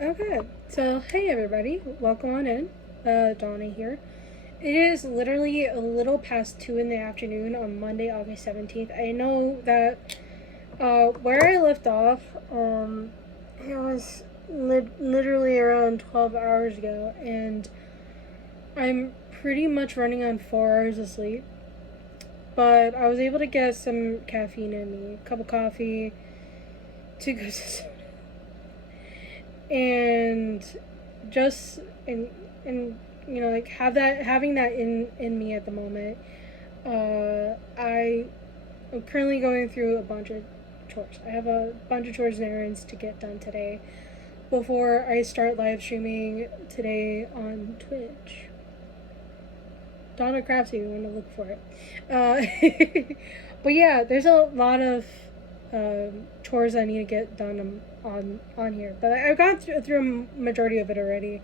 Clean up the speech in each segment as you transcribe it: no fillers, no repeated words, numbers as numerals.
Okay, so hey everybody, welcome on in. Donna here. It is literally a little past 2 in the afternoon on Monday, August 17th. I know that where I left off, it was literally around 12 hours ago, and I'm pretty much running on 4 hours of sleep. But I was able to get some caffeine in me, a cup of coffee, two cups of soda, and just and like having that in me at the moment. I am currently going through a bunch of chores. I have a bunch of chores and errands to get done today before I start live streaming today on Twitch. Donna Craftsy, you want to look for it. But yeah, there's a lot of chores I need to get done on here. But I've gone through a majority of it already,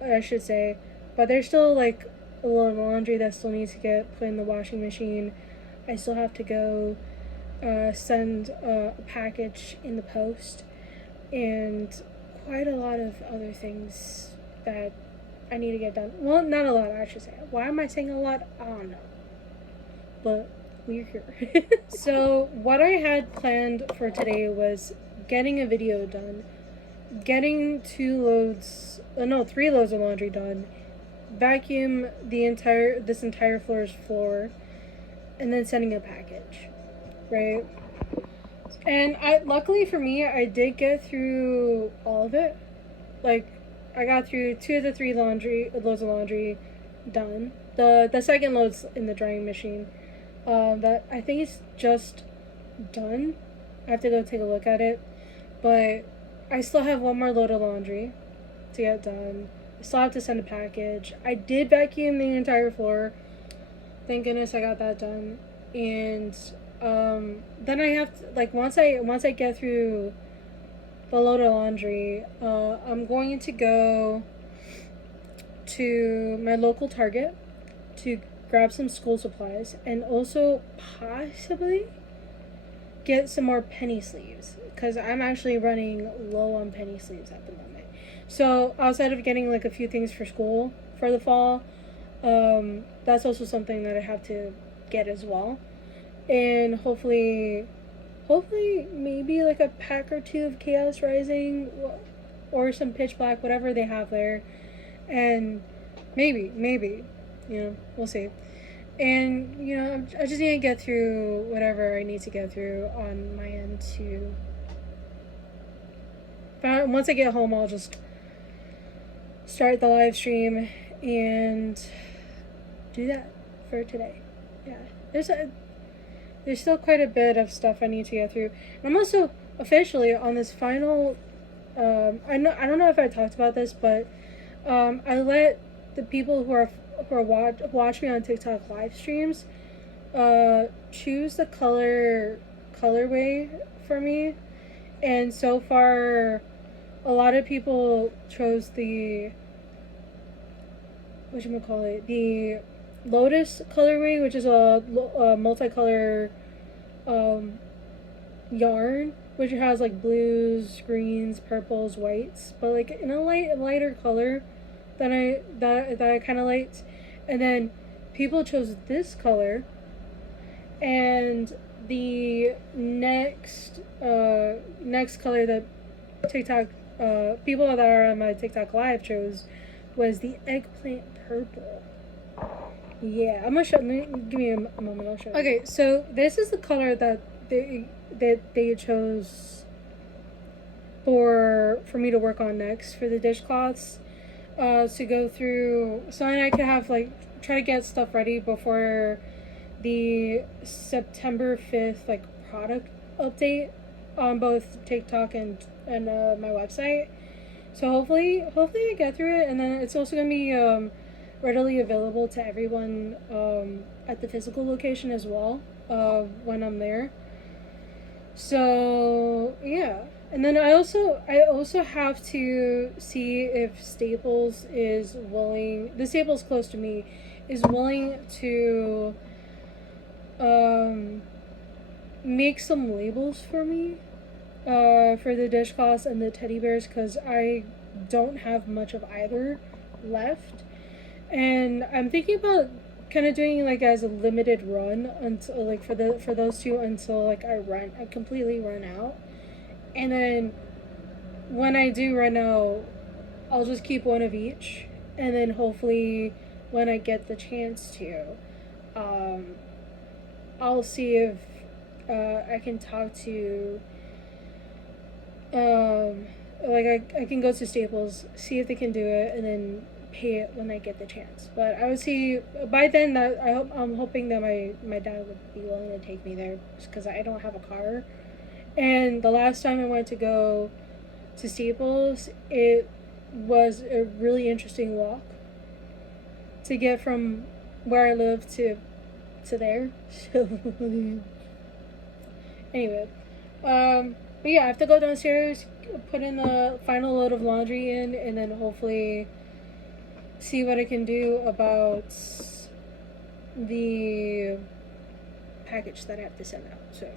I should say. But there's still like a little laundry that still needs to get put in the washing machine. I still have to go send a package in the post, and quite a lot of other things that I need to get done. Well, not a lot, I should say. Why am I saying a lot? I don't know. But we're here. So, what I had planned for today was getting a video done, getting 3 loads of laundry done, vacuum this entire floor's floor, and then sending a package, right? And luckily for me, I did get through all of it. Like, I got through 2 of the 3 loads of laundry done. The second load's in the drying machine. That I think it's just done. I have to go take a look at it, but I still have one more load of laundry to get done. I still have to send a package. I did vacuum the entire floor. Thank goodness I got that done. And then I have to, like, once I get through the load of laundry, I'm going to go to my local Target to grab some school supplies and also possibly get some more penny sleeves because I'm actually running low on penny sleeves at the moment. So outside of getting like a few things for school for the fall, that's also something that I have to get as well. And hopefully maybe like a pack or two of Chaos Rising or some Pitch Black, whatever they have there. And maybe, we'll see. And, I just need to get through whatever I need to get through on my end to. But once I get home, I'll just start the live stream and do that for today. Yeah, there's still quite a bit of stuff I need to get through. And I'm also officially on this final. I don't know if I talked about this, but I let the people who watch me on TikTok live streams choose the colorway for me, and so far a lot of people chose the the Lotus colorway, which is a multicolor yarn, which has like blues, greens, purples, whites, but like in a lighter color that I kind of liked. And then people chose this color, and the next color that TikTok people that are on my TikTok live chose was the eggplant purple. Yeah, I'm gonna show. Give me a moment. I'll show you. Okay, so this is the color that they chose for me to work on next for the dishcloths. To go through, so I could have like try to get stuff ready before the September 5th like product update on both TikTok and my website. So hopefully I get through it, and then it's also gonna be readily available to everyone at the physical location as well when I'm there. So yeah. And then I also have to see if Staples is willing. The Staples close to me is willing to make some labels for me for the dishcloths and the teddy bears because I don't have much of either left. And I'm thinking about kind of doing like as a limited run until like for those two until like I completely run out. And then when I do run out, I'll just keep one of each, and then hopefully when I get the chance to, um, I'll see if I can talk to like I can go to Staples, see if they can do it, and then pay it when I get the chance. But I would see by then that I'm hoping that my dad would be willing to take me there because I don't have a car. And the last time I went to go to Staples, it was a really interesting walk to get from where I live to there. So anyway, but yeah, I have to go downstairs, put in the final load of laundry in, and then hopefully see what I can do about the package that I have to send out. So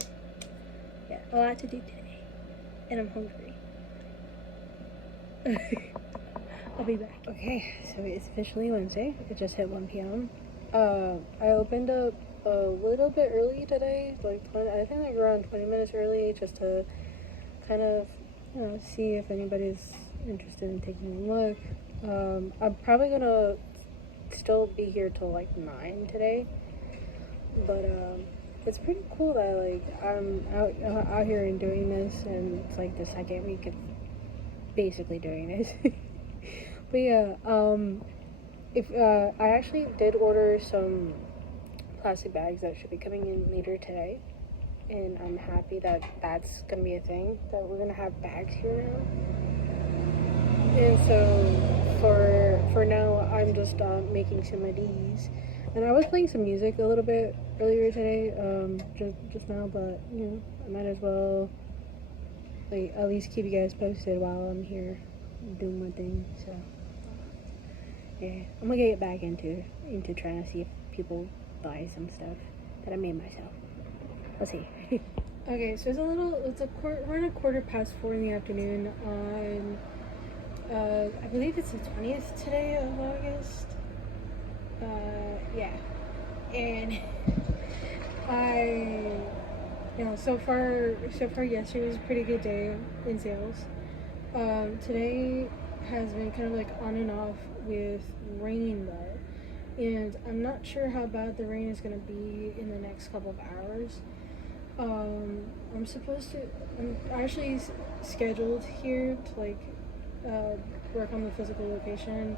yeah, a lot to do today, and I'm hungry. I'll be back. Okay, so it's officially Wednesday. It just hit 1 p.m. I opened up a little bit early today, like I think like around 20 minutes early, just to kind of, see if anybody's interested in taking a look. I'm probably gonna still be here till like 9 today, but it's pretty cool that like I'm out here and doing this, and it's like the second week of basically doing this. But yeah, if I actually did order some plastic bags that should be coming in later today, and I'm happy that that's gonna be a thing, that we're gonna have bags here now. And so for now, I'm just making some of these, and I was playing some music a little bit earlier today, just now, but I might as well like at least keep you guys posted while I'm here doing my thing. So yeah, I'm gonna get back into trying to see if people buy some stuff that I made myself. Let's see. Okay, so we're in a 4:15 in the afternoon on I believe it's the 20th today of August. Yeah, and I so far yesterday was a pretty good day in sales. Today has been kind of like on and off with rain though, and I'm not sure how bad the rain is going to be in the next couple of hours. I'm actually scheduled here to like work on the physical location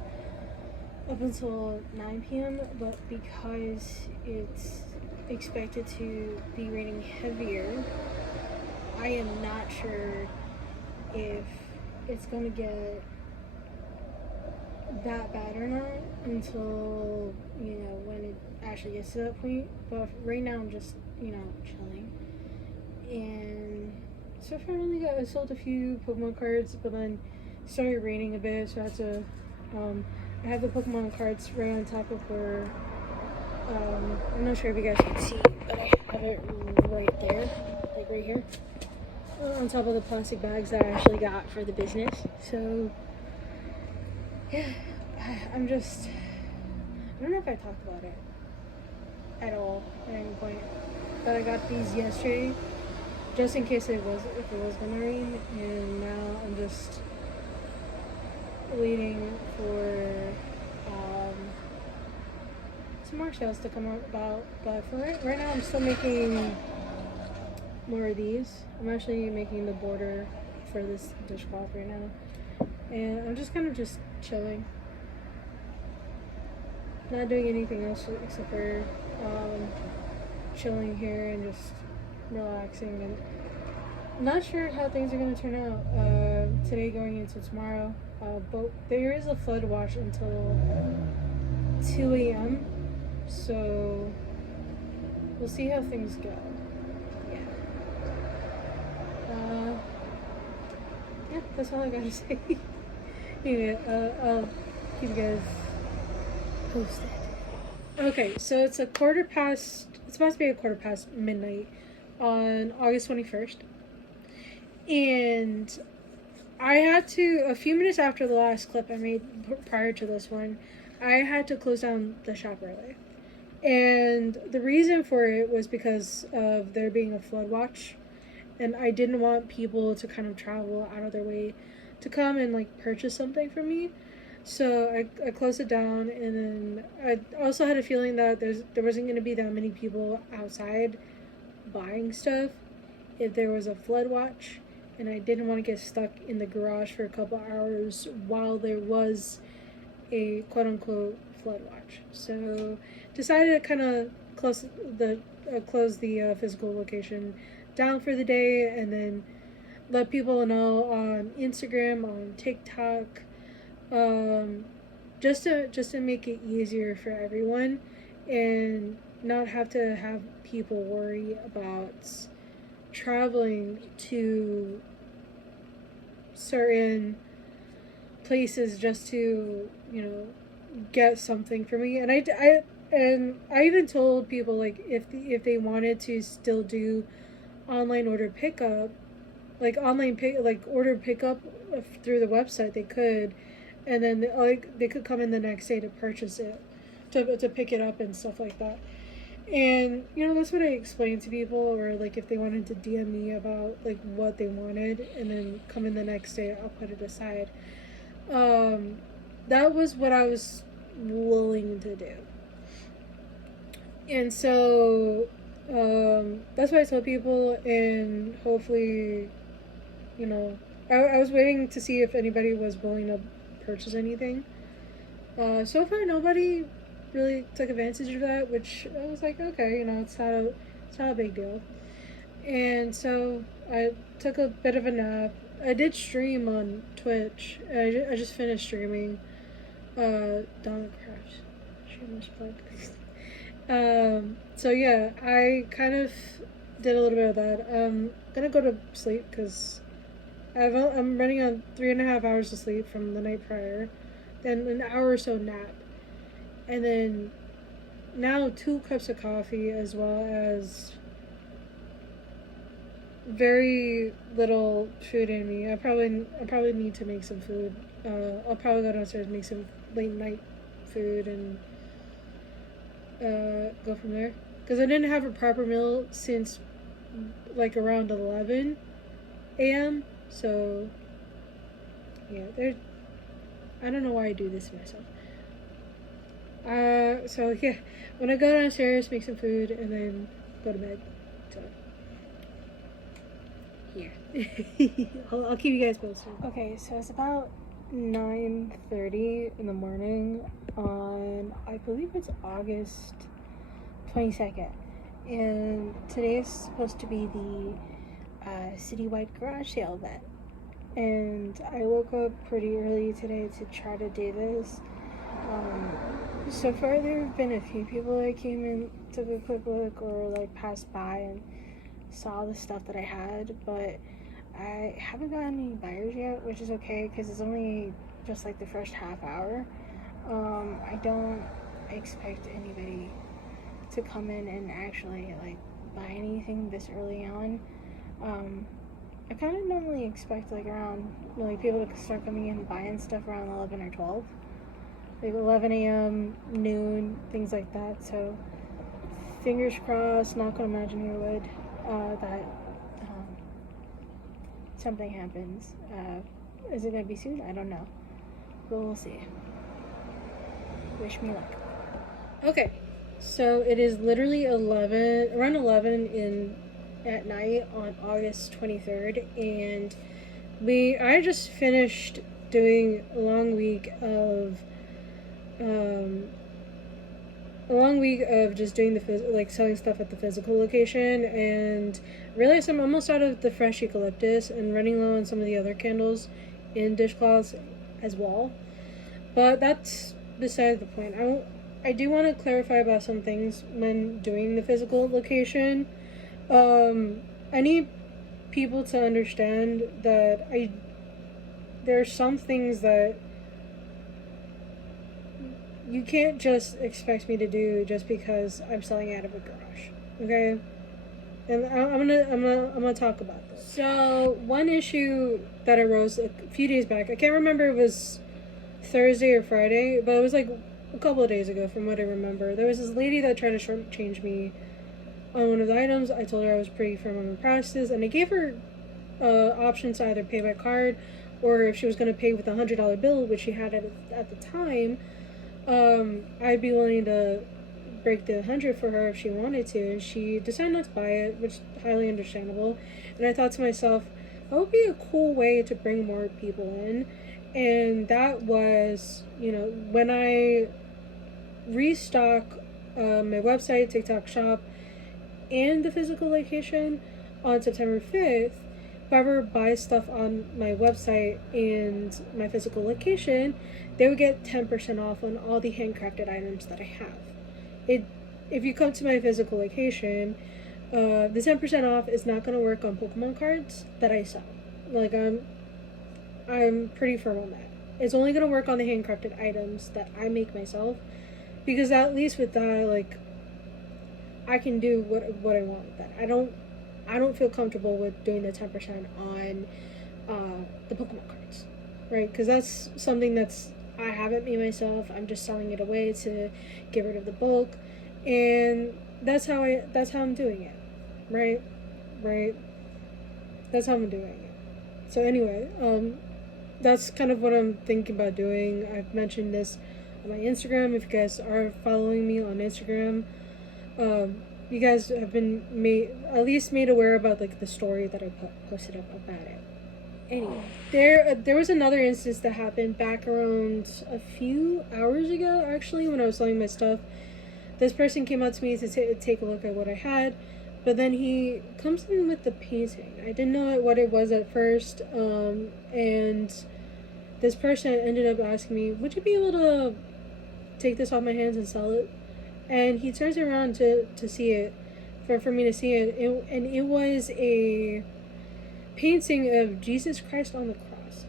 up until 9 p.m. But because it's expected to be raining heavier, I am not sure if it's gonna get that bad or not until when it actually gets to that point. But right now I'm just chilling, and so far I sold a few Pokemon cards, but then it started raining a bit, so I had to I have the Pokemon cards right on top of where I'm not sure if you guys can see, but I have it right there, like right here, on top of the plastic bags that I actually got for the business. So yeah, I don't know if I talked about it at all at any point, but I got these yesterday just in case if it was gonna rain, and now I'm just waiting for some more shells to come about. But for right now, I'm still making more of these. I'm actually making the border for this dishcloth right now, and I'm just kind of just chilling, not doing anything else except for chilling here and just relaxing, and not sure how things are going to turn out today going into tomorrow, but there is a flood watch until 2 a.m. so we'll see how things go. Yeah, that's all I gotta say. Anyway, I'll keep you guys posted. Okay, so it's supposed to be a quarter past midnight on August 21st. And I had to, a few minutes after the last clip I made prior to this one, I had to close down the shop early. And the reason for it was because of there being a flood watch. And I didn't want people to kind of travel out of their way to come and like purchase something from me. So I closed it down, and then I also had a feeling that there wasn't going to be that many people outside buying stuff if there was a flood watch, and I didn't want to get stuck in the garage for a couple hours while there was a quote unquote flood watch. So decided to kind of close the physical location down for the day, and then let people know on Instagram, on TikTok, just to make it easier for everyone, and not have to have people worry about traveling to certain places just to get something for me. And I even told people, like, if they wanted to still do online order pickup, like order pickup through the website, they could, and then they could come in the next day to purchase it, to pick it up and stuff like that. And that's what I explained to people, or like if they wanted to DM me about like what they wanted and then come in the next day, I'll put it aside. That was what I was willing to do. And so that's what I told people, and hopefully, I was waiting to see if anybody was willing to purchase anything. So far, nobody really took advantage of that, which I was like, okay, it's not a big deal. And so I took a bit of a nap. I did stream on Twitch. I just finished streaming Dawn of Craft. Shameless plug. So yeah, I kind of did a little bit of that. I'm gonna go to sleep because I'm running on 3.5 hours of sleep from the night prior, then an hour or so nap, and then now 2 cups of coffee, as well as very little food in me. I probably need to make some food. I'll probably go downstairs and make some late night food and go from there. Because I didn't have a proper meal since like around 11 a.m. So yeah, I don't know why I do this to myself. So yeah, when I go downstairs, make some food, and then go to bed. So yeah, I'll keep you guys posted. Okay, so it's about 9:30 in the morning on, I believe it's August 22nd, and today is supposed to be the citywide garage sale event. And I woke up pretty early today to try to do this. So far there have been a few people that came in, took a quick look, or like passed by and saw the stuff that I had, but I haven't gotten any buyers yet, which is okay because it's only just like the first half hour. I don't expect anybody to come in and actually like buy anything this early on. I kind of normally expect like around like people to start coming in and buying stuff around 11 or 12, like 11 a.m., noon, things like that. So fingers crossed, knock on imaginary wood, that something happens. Is it gonna be soon? I don't know, but we'll see. Wish me luck. Okay, so it is literally around 11 at night on August 23rd, and I just finished doing a long week of just doing selling stuff at the physical location, and realized I'm almost out of the fresh eucalyptus and running low on some of the other candles in dishcloths as well. But that's beside the point. I do want to clarify about some things when doing the physical location. I need people to understand that there are some things that you can't just expect me to do just because I'm selling out of a garage, okay? and I'm gonna talk about this. So one issue that arose a few days back, I can't remember if it was Thursday or Friday, but it was like a couple of days ago from what I remember. There was this lady that tried to shortchange me on one of the items. I told her I was pretty firm on my prices, and I gave her options to either pay by card or if she was going to pay with a $100 bill, which she had at the time. I'd be willing to break the 100 for her if she wanted to, and she decided not to buy it, which is highly understandable. And I thought to myself, that would be a cool way to bring more people in. And that was, when I restock my website, TikTok shop, and the physical location on September 5th, whoever buys stuff on my website and my physical location, they would get 10% off on all the handcrafted items that I have. If you come to my physical location, the 10% off is not going to work on Pokemon cards that I sell. Like, I'm pretty firm on that. It's only going to work on the handcrafted items that I make myself, because at least with that, like, I can do what I want with that. I don't feel comfortable with doing the 10% on the Pokemon cards, right? Because that's something I haven't made myself. I'm just selling it away to get rid of the bulk, and that's how I'm doing it, right? That's how I'm doing it. So anyway, that's kind of what I'm thinking about doing. I've mentioned this on my Instagram. If you guys are following me on Instagram, you guys have been at least made aware about like the story that I posted up about it. Anyway, there was another instance that happened back around a few hours ago, actually, when I was selling my stuff. This person came out to me to take a look at what I had, but then he comes in with the painting. I didn't know what it was at first, and this person ended up asking me, would you be able to take this off my hands and sell it? And he turns around to see it, for me to see it, and it was a painting of Jesus Christ on the cross.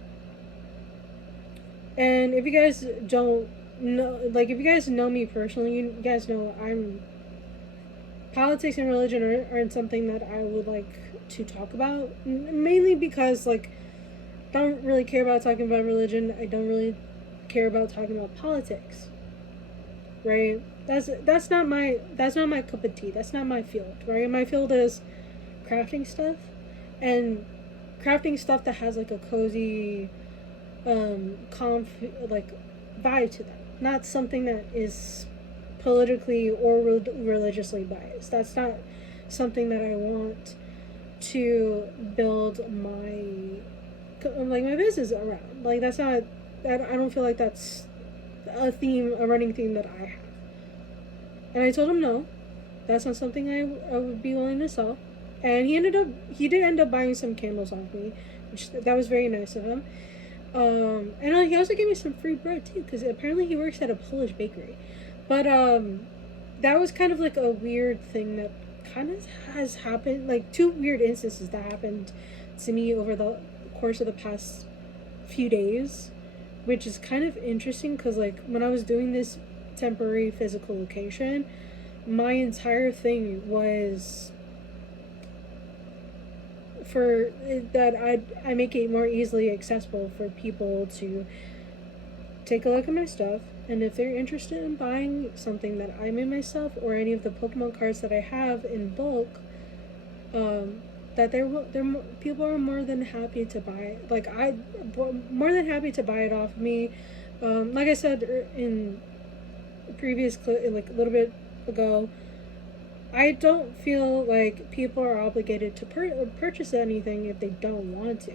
And if you guys don't know, like, if you guys know me personally, you guys know politics and religion aren't something that I would like to talk about, mainly because, like, I don't really care about talking about religion. I don't really care about talking about politics, right? That's not my cup of tea. That's not my field, right? My field is crafting stuff, and crafting stuff that has like a cozy, like vibe to them. Not something that is politically or religiously biased. That's not something that I want to build my business around. Like, that's not. I don't feel like that's a running theme that I have. And I told him no, that's not something I would be willing to sell. And he did end up buying some candles off me, which that was very nice of him. And he also gave me some free bread too, because apparently he works at a Polish bakery. But that was kind of like a weird thing that kind of has happened, like 2 weird instances that happened to me over the course of the past few days, which is kind of interesting because, like, when I was doing this temporary physical location, my entire thing was for that I make it more easily accessible for people to take a look at my stuff, and if they're interested in buying something that I made myself or any of the Pokemon cards that I have in bulk, that people are more than happy to buy it. Like, more than happy to buy it off of me. Like I said in a previous clip, like a little bit ago, I don't feel like people are obligated to purchase anything if they don't want to.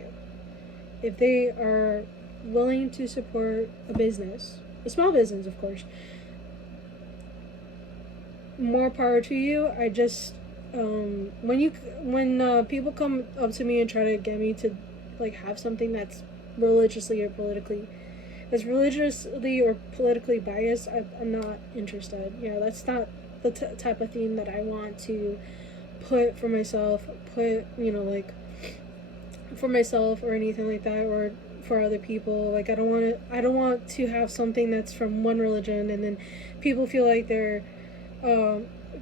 If they are willing to support a business, a small business, of course, more power to you. I just when people come up to me and try to get me to like have something that's religiously or politically biased, I'm not interested. That's not the type of theme that I want to put for myself, like for myself or anything like that, or for other people. Like, I don't want to have something that's from one religion and then people feel like they're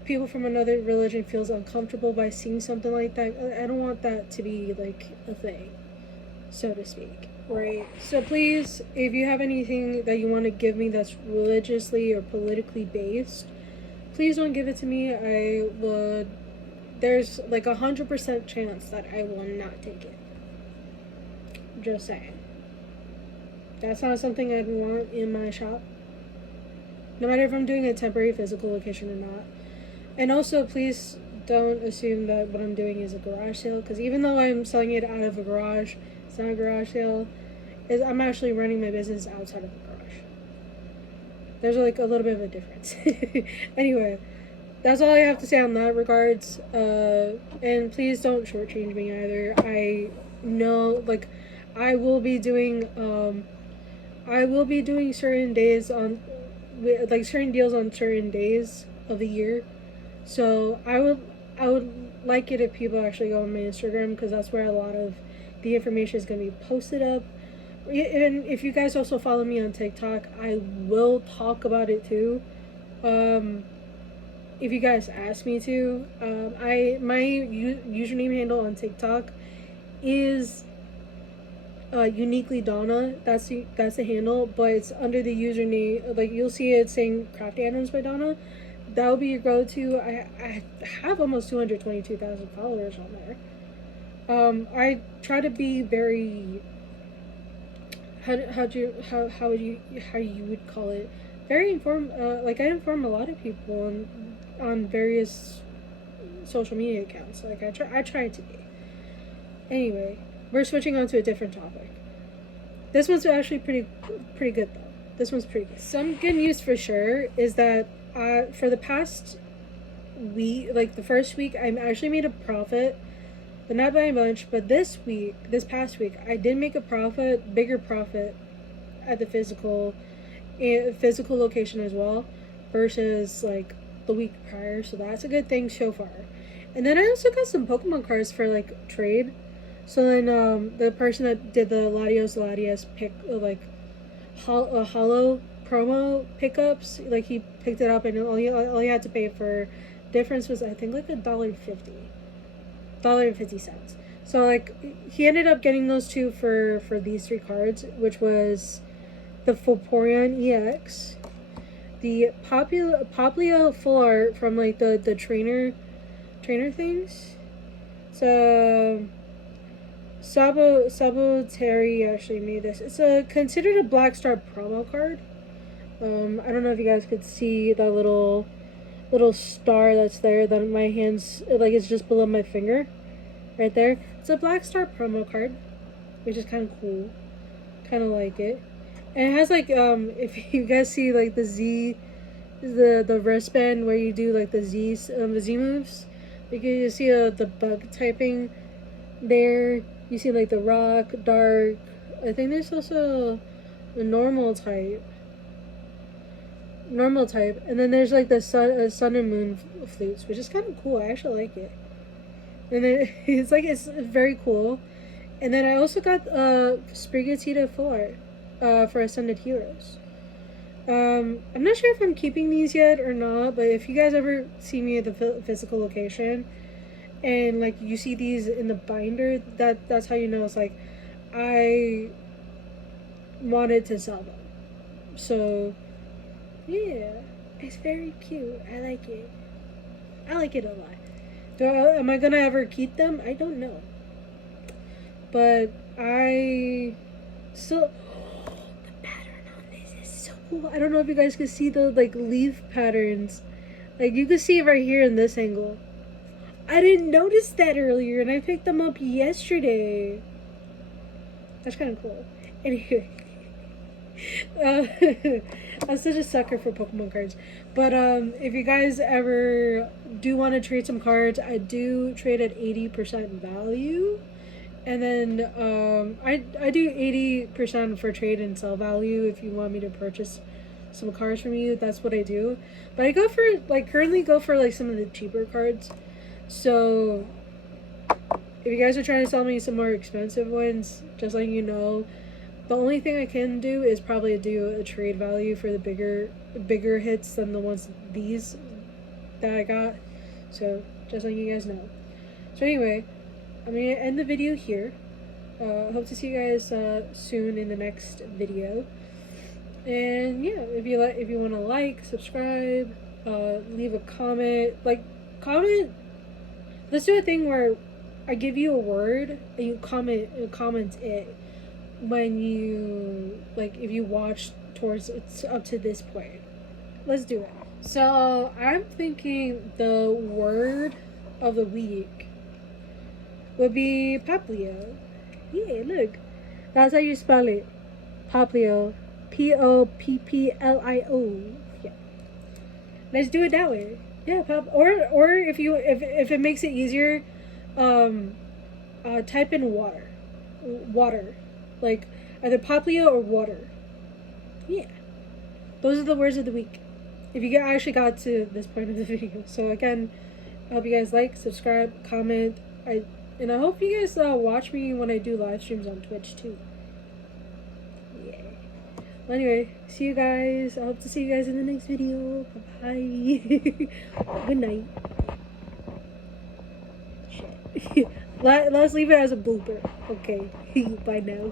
people from another religion feels uncomfortable by seeing something like that. I don't want that to be like a thing, so to speak. Right. So please, if you have anything that you want to give me that's religiously or politically based, please don't give it to me. I would. There's like 100% chance that I will not take it. Just saying. That's not something I'd want in my shop. No matter if I'm doing a temporary physical location or not. And also, please don't assume that what I'm doing is a garage sale, because even though I'm selling it out of a garage, it's not a garage sale. I'm actually running my business outside of a garage. There's like a little bit of a difference. Anyway, that's all I have to say on that regards. And please don't shortchange me either. I know, like, I will be doing certain days on, like, certain deals on certain days of the year. So I would like it if people actually go on my Instagram, because that's where a lot of the information is going to be posted up. And if you guys also follow me on TikTok, I will talk about it too. If you guys ask me to, my username handle on TikTok is uniquely Donna. That's the handle, but it's under the username. Like, you'll see it saying Craft Items by Donna. That would be your go-to. I have almost 222,000 followers on there. I try to be very, how you would call it, very informed. Like, I inform a lot of people on various social media accounts. Like, I try to be. Anyway, we're switching on to a different topic. This one's actually pretty good though. This one's pretty good. Some good news for sure is that for the past week, like the first week, I actually made a profit, but not by a bunch. But this past week, I did make a profit, bigger profit at the physical location as well, versus like the week prior. So that's a good thing so far. And then I also got some Pokemon cards for like trade. So then the person that did the Latios pick, like hollow promo pickups, like he picked it up, and all he had to pay for difference was, I think, like $1.50. So like he ended up getting those two for these three cards, which was the Vaporeon EX, the Popplio full art from like the trainer things. So Sabo Terry actually made this. It's considered a Black Star promo card. I don't know if you guys could see that little star that's there. That my hands, like, it's just below my finger, right there. It's a Black Star promo card, which is kind of cool. Kind of like it. And it has like if you guys see like the Z, the wristband where you do like the Z moves. Like you see the bug typing there. You see like the rock, dark. I think there's also a normal type, and then there's like the sun and moon flutes, which is kind of cool. I actually like it, and then it's very cool. And then I also got Sprigatito full art for Ascended Heroes. I'm not sure if I'm keeping these yet or not, but if you guys ever see me at the physical location, and like you see these in the binder, that's how you know it's like I wanted to sell them. So yeah, it's very cute. I like it. I like it a lot. Am I gonna ever keep them? I don't know. But I still. The pattern on this is so cool. I don't know if you guys can see the like leaf patterns. Like you can see it right here in this angle. I didn't notice that earlier, and I picked them up yesterday. That's kind of cool. Anyway, I'm such a sucker for Pokemon cards. But if you guys ever do want to trade some cards, I do trade at 80% value, and then I do 80% for trade and sell value. If you want me to purchase some cards from you, that's what I do. But I currently go for like some of the cheaper cards. So if you guys are trying to sell me some more expensive ones, just letting you know, the only thing I can do is probably do a trade value for the bigger hits than the ones these that I got. So just letting you guys know. So anyway, I'm gonna end the video here. Hope to see you guys soon in the next video. And yeah, if you want to like, subscribe, leave a comment. Comment. Let's do a thing where I give you a word and you comment it when you if you watch towards it's up to this point. Let's do it. So I'm thinking the word of the week would be Poplio. Yeah, look. That's how you spell it. Poplio. Popplio. Yeah. Let's do it that way. Yeah, or if it makes it easier, type in water. Water. Like either Poplio or water. Yeah. Those are the words of the week. If you actually got to this point of the video. So again, I hope you guys like, subscribe, comment. I hope you guys watch me when I do live streams on Twitch too. Yeah. Well, anyway, see you guys. I hope to see you guys in the next video. Bye. Good night. Shit. Let's leave it as a blooper. Okay. Bye now.